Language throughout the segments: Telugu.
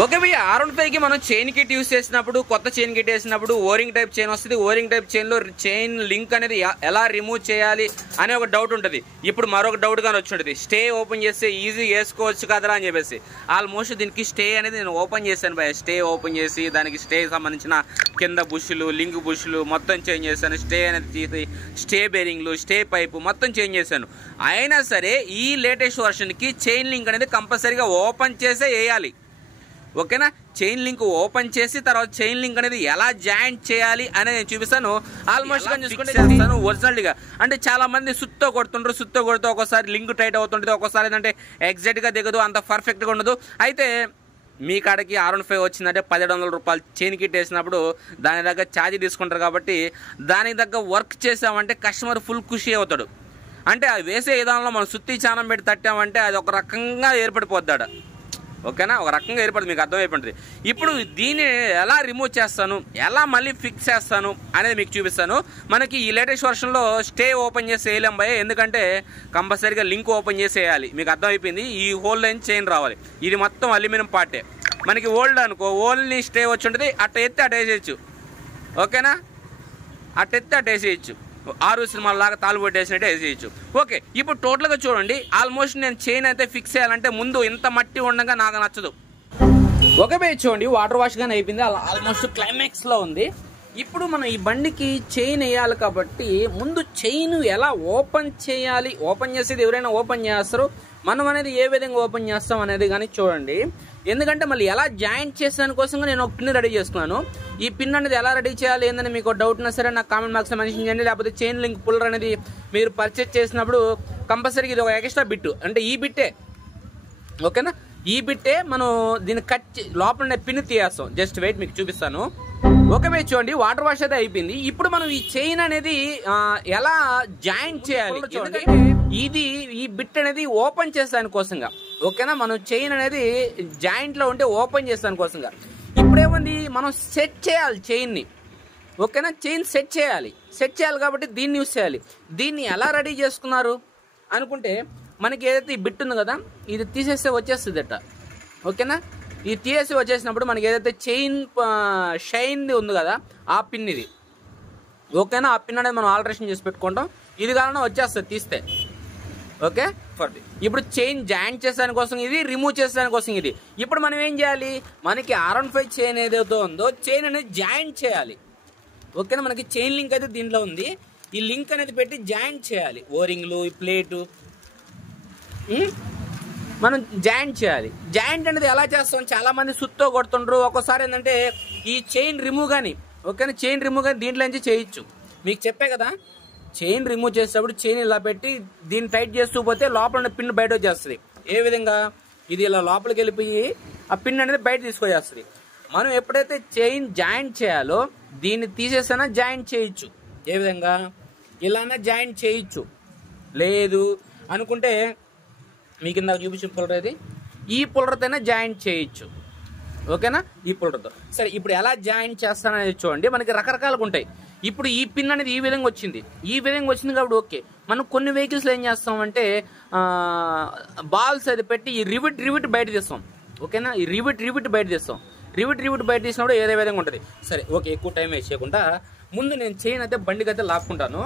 ఓకే భయ్య, R15 కి మనం చైన్ కిట్ యూస్ చేసినప్పుడు, కొత్త చైన్ కిట్ వేసినప్పుడు ఓరింగ్ టైప్ చైన్ వస్తుంది. ఓరింగ్ టైప్ చైన్లో చైన్ లింక్ అనేది ఎలా రిమూవ్ చేయాలి అనే ఒక డౌట్ ఉంటుంది. ఇప్పుడు మరొక డౌట్ కానీ వచ్చి ఉంటుంది, స్టే ఓపెన్ చేస్తే ఈజీ వేసుకోవచ్చు కదరా అని చెప్పేసి. ఆల్మోస్ట్ దీనికి స్టే అనేది నేను ఓపెన్ చేశాను భయ్య. స్టే ఓపెన్ చేసి దానికి స్టే సంబంధించిన కింద బుష్లు, లింక్ బుష్లు మొత్తం చేంజ్ చేశాను. స్టే అనేది తీసి స్టే బేరింగ్లు, స్టే పైపు మొత్తం చేంజ్ చేశాను. అయినా సరే ఈ లేటెస్ట్ వర్షన్కి చైన్ లింక్ అనేది కంపల్సరీగా ఓపెన్ చేసే వేయాలి. ఓకేనా, చైన్ లింక్ ఓపెన్ చేసి తర్వాత చైన్ లింక్ అనేది ఎలా జాయింట్ చేయాలి అనేది నేను చూపిస్తాను. ఆల్మోస్ట్ చూసుకుంటే చేస్తాను ఒరిజినల్గా. అంటే చాలా మంది సుత్తో కొడుతుంటారు, సుత్తో కొడితే ఒక్కోసారి లింక్ టైట్ అవుతుంటుంది, ఒక్కోసారి ఏంటంటే ఎగ్జాక్ట్గా దిగదు, అంత పర్ఫెక్ట్గా ఉండదు. అయితే మీ కాడకి R15 వచ్చిందంటే 1700 రూపాయలు చైన్ కిట్ వేసినప్పుడు దాని దగ్గర ఛార్జ్ తీసుకుంటారు. కాబట్టి దానికి దగ్గర వర్క్ చేసామంటే కస్టమర్ ఫుల్ ఖుషి అవుతాడు. అంటే అది వేసే విధానంలో మనం సుత్తి చానం పెట్టి తట్టామంటే అది ఒక రకంగా ఏర్పడిపోద్దాడు. ఓకేనా, ఒక రకంగా ఏర్పడుతుంది, మీకు అర్థమైపోతుంది. ఇప్పుడు దీన్ని ఎలా రిమూవ్ చేస్తాను, ఎలా మళ్ళీ ఫిక్స్ చేస్తాను అనేది మీకు చూపిస్తాను. మనకి ఈ లేటెస్ట్ వర్షన్లో స్టే ఓపెన్ చేసి వేయలేం భయ్య, ఎందుకంటే కంపల్సరీగా లింక్ ఓపెన్ చేసి వేయాలి. మీకు అర్థమైపోయింది. ఈ హోల్ లైన్ చైన్ రావాలి. ఇది మొత్తం అల్యూమినియం పార్టే. మనకి ఓల్డ్ అనుకో, ఓన్లీ స్టే వచ్చి ఉంటుంది, అట్ట ఎత్తి అటు వేసేయచ్చు. ఓకేనా, అట్ట ఎత్తి అటు వేసేయచ్చు. 6 సినిమాల లాగా తాళ్ళు పెట్టేసినట్టు వేసేయచ్చు. ఓకే, ఇప్పుడు టోటల్గా చూడండి. ఆల్మోస్ట్ నేను చైన్ అయితే ఫిక్స్ చేయాలంటే ముందు ఇంత మట్టి ఉండగా నాకు నచ్చదు. ఓకే భయ్య, చూడండి వాటర్ వాష్ గానే అయిపోయింది, ఆల్మోస్ట్ క్లైమాక్స్లో ఉంది. ఇప్పుడు మనం ఈ బండికి చైన్ వేయాలి కాబట్టి ముందు చైన్ ఎలా ఓపెన్ చేయాలి, ఓపెన్ చేసేది ఎవరైనా ఓపెన్ చేస్తారు, మనం అనేది ఏ విధంగా ఓపెన్ చేస్తాం అనేది కానీ చూడండి. ఎందుకంటే మళ్ళీ ఎలా జాయింట్ చేసాను కోసంగా నేను ఒక పిన్ రెడీ చేసుకున్నాను. ఈ పిన్ అనేది ఎలా రెడీ చేయాలి ఏందని మీకు డౌట్ ఉన్నా సరే నాకు కామెంట్ బాక్స్లో మెన్షన్ చేయండి. లేకపోతే చైన్ లింక్ పుల్లర్ అనేది మీరు పర్చేస్ చేసినప్పుడు కంపల్సరీగా ఇది ఒక ఎక్స్ట్రా బిట్, అంటే ఈ బిట్టే. ఓకేనా, ఈ బిట్టే మనం దీన్ని కట్ లోపల పిన్ తీయేస్తాం. జస్ట్ వెయిట్, మీకు చూపిస్తాను. ఓకే భయ్య, చూడండి వాటర్ వాష్ అయితే అయిపోయింది. ఇప్పుడు మనం ఈ చైన్ అనేది ఎలా జాయింట్ చేయాలి చూడండి. ఇది ఈ బిట్ అనేది ఓపెన్ చేస్తాను కోసంగా. ఓకేనా, మనం చైన్ అనేది జాయింట్ లో ఉంటే ఓపెన్ చేస్తాను కోసంగా. ఇప్పుడేముంది, మనం సెట్ చేయాలి చైన్ ని. ఓకేనా, చైన్ సెట్ చేయాలి కాబట్టి దీన్ని యూస్ చేయాలి. దీన్ని ఎలా రెడీ చేసుకున్నారు అనుకుంటే మనకి ఏదైతే ఈ బిట్ ఉంది కదా, ఇది తీసేస్తే వచ్చేస్తుంది అట్ట. ఓకేనా, ఈ తీసేసి వచ్చేసినప్పుడు మనకి ఏదైతే చైన్ షైన్ ఉంది కదా, ఆ పిన్ ఇది. ఓకేనా, ఆ పిన్ అనేది మనం ఆల్టరేషన్ చేసి పెట్టుకుంటాం. ఇది కారణం వచ్చేస్తుంది తీస్తే. ఓకే, ఇప్పుడు చైన్ జాయింట్ చేసేదాని కోసం ఇది, రిమూవ్ చేసేదాని కోసం ఇది. ఇప్పుడు మనం ఏం చేయాలి, మనకి R15 చైన్ ఏదైతే ఉందో చైన్ అనేది జాయింట్ చేయాలి. ఓకేనా, మనకి చైన్ లింక్ అయితే దీంట్లో ఉంది. ఈ లింక్ అనేది పెట్టి జాయింట్ చేయాలి. ఓరింగ్లు, ఈ ప్లేటు మనం జాయింట్ చేయాలి. జాయింట్ అనేది ఎలా చేస్తాం, చాలా మంది సుత్తో కొడుతుండ్రు. ఒక్కోసారి ఏంటంటే ఈ చైన్ రిమూవ్ కానీ, ఓకేనా, చైన్ రిమూవ్ కానీ దీంట్లో నుంచి చేయొచ్చు. మీకు చెప్పే కదా, చైన్ రిమూవ్ చేసేటప్పుడు చైన్ ఇలా పెట్టి దీన్ని టైట్ చేస్తూ పోతే లోపల పిన్ బయట వచ్చేస్తుంది. ఏ విధంగా, ఇది ఇలా లోపలికి వెళ్ళిపోయి ఆ పిన్ అనేది బయట తీసుకొచ్చేస్తుంది. మనం ఎప్పుడైతే చైన్ జాయింట్ చేయాలో దీన్ని తీసేసినా జాయింట్ చేయొచ్చు. ఏ విధంగా, ఇలానే జాయింట్ చేయొచ్చు. లేదు అనుకుంటే మీకు ఇందాక చూపించిన పుల్లర్ అది, ఈ పుల్లర్తోనే జాయింట్ చేయొచ్చు. ఓకేనా, ఈ పుల్లర్తో. సరే, ఇప్పుడు ఎలా జాయింట్ చేస్తాననేది చూడండి. మనకి రకరకాలుగా ఉంటాయి. ఇప్పుడు ఈ పిన్ అనేది ఈ విధంగా వచ్చింది, కాబట్టి ఓకే. మనం కొన్ని వెహికల్స్లో ఏం చేస్తామంటే బాల్స్ అది పెట్టి ఈ రివిట్ బయట తీస్తాం. ఓకేనా, ఈ రివిట్ బయట తీస్తాం. రివిట్ బయట తీసినప్పుడు ఏదే విధంగా ఉంటుంది. సరే, ఓకే, ఎక్కువ టైం వేస్ట్ చేయకుండా ముందు నేను చైన్ అయితే బండికి అయితే లాక్కుంటాను.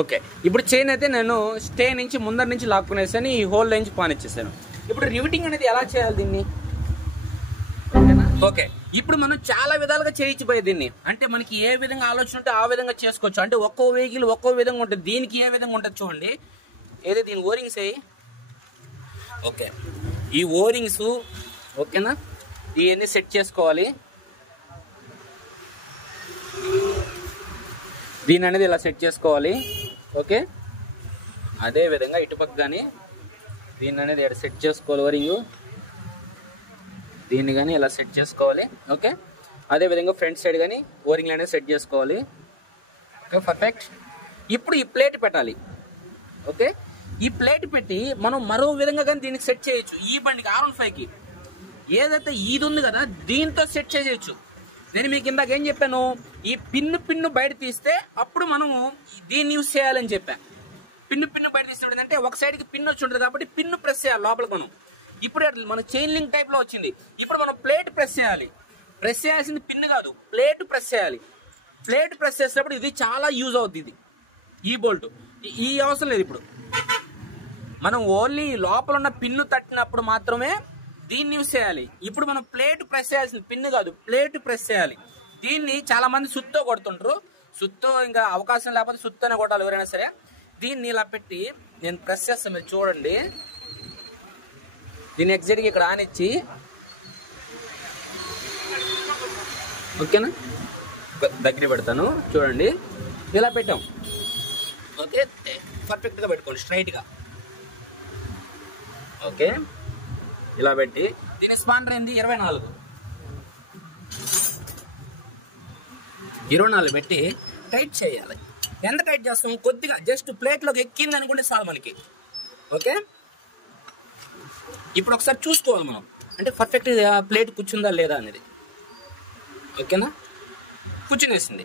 ఓకే, ఇప్పుడు చైన్ అయితే నేను స్టే నుంచి ముందర నుంచి లాక్కునేసాను, ఈ హోల్ నుంచి పానిచ్చేసాను. ఇప్పుడు రివిటింగ్ అనేది ఎలా చేయాలి దీన్ని, ఓకేనా. ఓకే, ఇప్పుడు మనం చాలా విధాలుగా చేయించిపోయే దీన్ని. అంటే మనకి ఏ విధంగా ఆలోచన ఉంటే ఆ విధంగా చేసుకోవచ్చు. అంటే ఒక్కో వెహికల్ ఒక్కో విధంగా ఉంటుంది. దీనికి ఏ విధంగా ఉంటుంది చూడండి. ఏదో దీని ఓరింగ్స్ అయ్యి, ఓకే, ఈ ఓరింగ్స్ ఓకేనా, ఇవన్నీ సెట్ చేసుకోవాలి. దీని అనేది ఇలా సెట్ చేసుకోవాలి. ఓకే, అదే విధంగా ఇటుపక్క కానీ దీన్ని అనేది ఇక్కడ సెట్ చేసుకోవాలి. ఓరింగ్ దీన్ని కానీ ఇలా సెట్ చేసుకోవాలి. ఓకే, అదే విధంగా ఫ్రంట్ సైడ్ కానీ ఓరింగ్ అనేది సెట్ చేసుకోవాలి. Okay, perfect. ఇప్పుడు ఈ ప్లేట్ పెట్టాలి. ఓకే, ఈ ప్లేట్ పెట్టి మనం మరో విధంగా కానీ దీనికి సెట్ చేయొచ్చు. ఈ బండికి R15కి ఏదైతే ఇది ఉంది కదా, దీంతో సెట్ చేయొచ్చు. నేను మీకు ఇందాక ఏం చెప్పాను, ఈ పిన్ను బయట తీస్తే అప్పుడు మనము దీన్ని యూజ్ చేయాలని చెప్పా. పిన్ను బయట తీసినప్పుడు అంటే ఒక సైడ్కి పిన్ వచ్చి ఉంటుంది కాబట్టి పిన్ను ప్రెస్ చేయాలి లోపలికి మనం. ఇప్పుడు మన చైన్ లింక్ టైప్లో వచ్చింది. ఇప్పుడు మనం ప్లేట్ ప్రెస్ చేయాలి. ప్రెస్ చేయాల్సింది పిన్ కాదు, ప్లేట్ ప్రెస్ చేయాలి. ప్లేట్ ప్రెస్ చేసినప్పుడు ఇది చాలా యూజ్ అవుతుంది. ఇది ఈ బోల్ట్ ఈ అవసరం లేదు. ఇప్పుడు మనం ఓన్లీ లోపల ఉన్న పిన్ను తట్టినప్పుడు మాత్రమే దీన్ని యూజ్ చేయాలి. ఇప్పుడు మనం ప్లేట్ ప్రెస్ చేయాల్సింది పిన్ను కాదు, ప్లేట్ ప్రెస్ చేయాలి. దీన్ని చాలా మంది సుత్తో కొడుతుంటారు. సుత్తో ఇంకా అవకాశం లేకపోతే సుత్తోనే కొట్టాలి ఎవరైనా సరే. దీన్ని ఇలా పెట్టి నేను ప్రెస్ చేస్తాను, మీరు చూడండి. దీన్ని ఎగ్జాక్ట్గా ఇక్కడ ఆనిచ్చి, ఓకేనా, దగ్గర పెడతాను చూడండి. ఇలా పెట్టాం, ఓకే. పర్ఫెక్ట్గా పెట్టుకోండి స్ట్రైట్గా, ఓకే. ఇలా పెట్టి దీని స్పానర్ ఏంది 24 పెట్టి టైట్ చేయాలి. ఎంత టైట్ చేస్తాం? కొద్దిగా జస్ట్ ప్లేట్లోకి ఎక్కింది అనుకుంటే చాలు మనకి, ఓకే. ఇప్పుడు ఒకసారి చూసుకోవాలి మనం, అంటే పర్ఫెక్ట్గా ప్లేట్ కూర్చుందా లేదా అనేది, ఓకేనా. కూర్చునేసింది,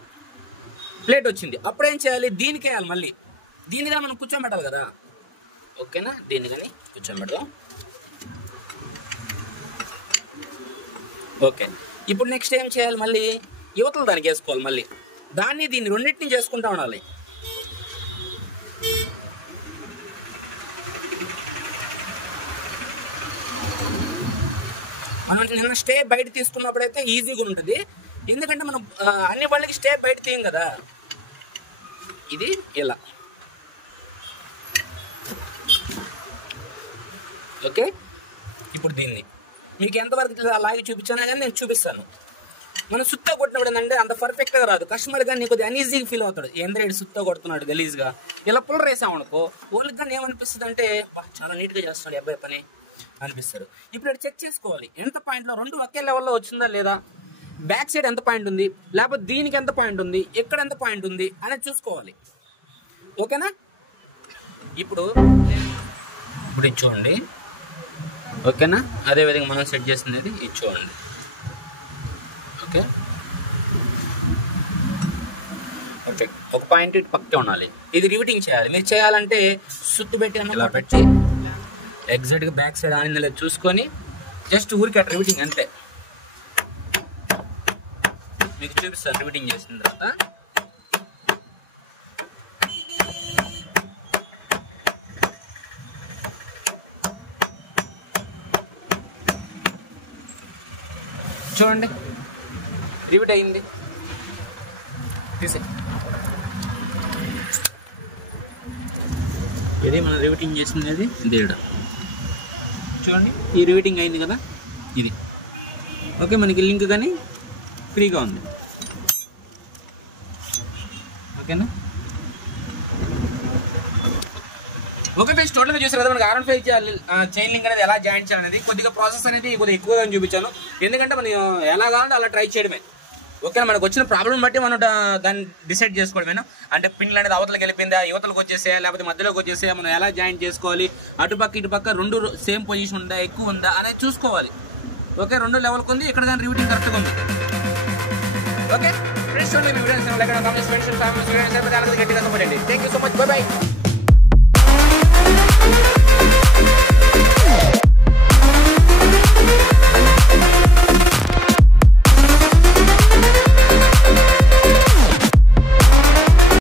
ప్లేట్ వచ్చింది. అప్పుడేం చేయాలి? దీనికి వేయాలి మళ్ళీ. దీనిగా మనం కూర్చోబెట్టాలి కదా, ఓకేనా. దీన్ని కానీ కూర్చోబెడదాం, ఓకే. ఇప్పుడు నెక్స్ట్ ఏం చేయాలి? మళ్ళీ యువతలు దానికి వేసుకోవాలి. మళ్ళీ దీన్ని రెండింటిని చేసుకుంటా ఉండాలి. మనం నిన్న స్టే బయట తీసుకున్నప్పుడైతే ఈజీగా ఉంటుంది, ఎందుకంటే మనం అన్ని వాళ్ళకి స్టే బయట తీయం కదా. ఇది ఇలా, ఓకే. ఇప్పుడు దీన్ని మీకు ఎంతవరకు లాగి చూపించాను కానీ నేను చూపిస్తాను. మనం సుత్తా కొట్టినప్పుడు ఏంటంటే అంత పర్ఫెక్ట్గా రాదు. కస్టమర్ కానీ కొద్దిగా అన్ఈజీగా ఫీల్ అవుతాడు, ఏంద్రేడు సుత్తా కొడుతున్నాడు గలీజ్గా. ఇలా పుల్లర్ వేసామనుకో వాళ్ళకి కానీ ఏమనిపిస్తుంది అంటే చాలా నీట్గా చేస్తున్నాడు అబ్బాయి పని అనిపిస్తారు. ఇప్పుడు చెక్ చేసుకోవాలి ఎంత పాయింట్లో, రెండు ఒకే లెవెల్లో వచ్చిందా లేదా, బ్యాక్ సైడ్ ఎంత పాయింట్ ఉంది, లేకపోతే దీనికి ఎంత పాయింట్ ఉంది, ఎక్కడ ఎంత పాయింట్ ఉంది అనేది చూసుకోవాలి, ఓకేనా. ఇప్పుడు ఇది చూడండి, ఓకేనా. అదేవిధంగా మనం సెట్ చేసింది ఇది చూడండి, ఓకే. పర్ఫెక్ట్. ఒక పాయింట్ ఇటు పక్కే ఉండాలి. ఇది రివిటింగ్ చేయాలి. మీరు చేయాలంటే సుత్తు పెట్టి ఇలా పెట్టి ఎగ్జాక్ట్గా బ్యాక్ సైడ్ ఆనిందో లేదు చూసుకొని జస్ట్ ఊరికి అట్లా రివిటింగ్ అంతే. మీకు చూపిస్తాను రివిటింగ్ చేసిన తర్వాత. చూడండి రివిట్ అయింది, తీసే. ఇది మనం రివిటింగ్ చేసినది దేడు చూడండి, ఈ రివిటింగ్ అయింది కదా ఇది, ఓకే. మనకి లింక్ కానీ ఫ్రీగా ఉంది, ఓకేనా. ఓకే ఫ్రెండ్స్, టోటల్గా చూసారు కదా మనకి R15 చైన్ లింక్ అనేది ఎలా జాయిన్ చేయాలనేది. కొద్దిగా ప్రాసెస్ అనేది కొద్దిగా ఎక్కువగా చూపించాను, ఎందుకంటే మనం ఎలా కావాలంటే అలా ట్రై చేయడమే, ఓకేనా. మనకు వచ్చిన ప్రాబ్లం బట్టి మనం దాన్ని డిసైడ్ చేసుకోవడమేనా, అంటే పిన్లు అనేది అవతలకి వెళ్ళిపోయిందా, యువతలకు వచ్చేసా, లేకపోతే మధ్యలోకి వచ్చేసా, మనం ఎలా జాయిన్ చేసుకోవాలి, అటుపక్క ఇటుపక్క రెండు సేమ్ పొజిషన్ ఉందా, ఎక్కువ ఉందా అనేది చూసుకోవాలి, ఓకే. రెండు లెవెల్కి ఉంది, ఇక్కడ కానీ రివిటింగ్ కరెక్ట్గా ఉంది, ఓకే. ఫ్రెండ్స్ చూడండి, మీ వీడియోస్ గట్టిగా సపోర్ట్ చేయండి. Thank you so much, by by.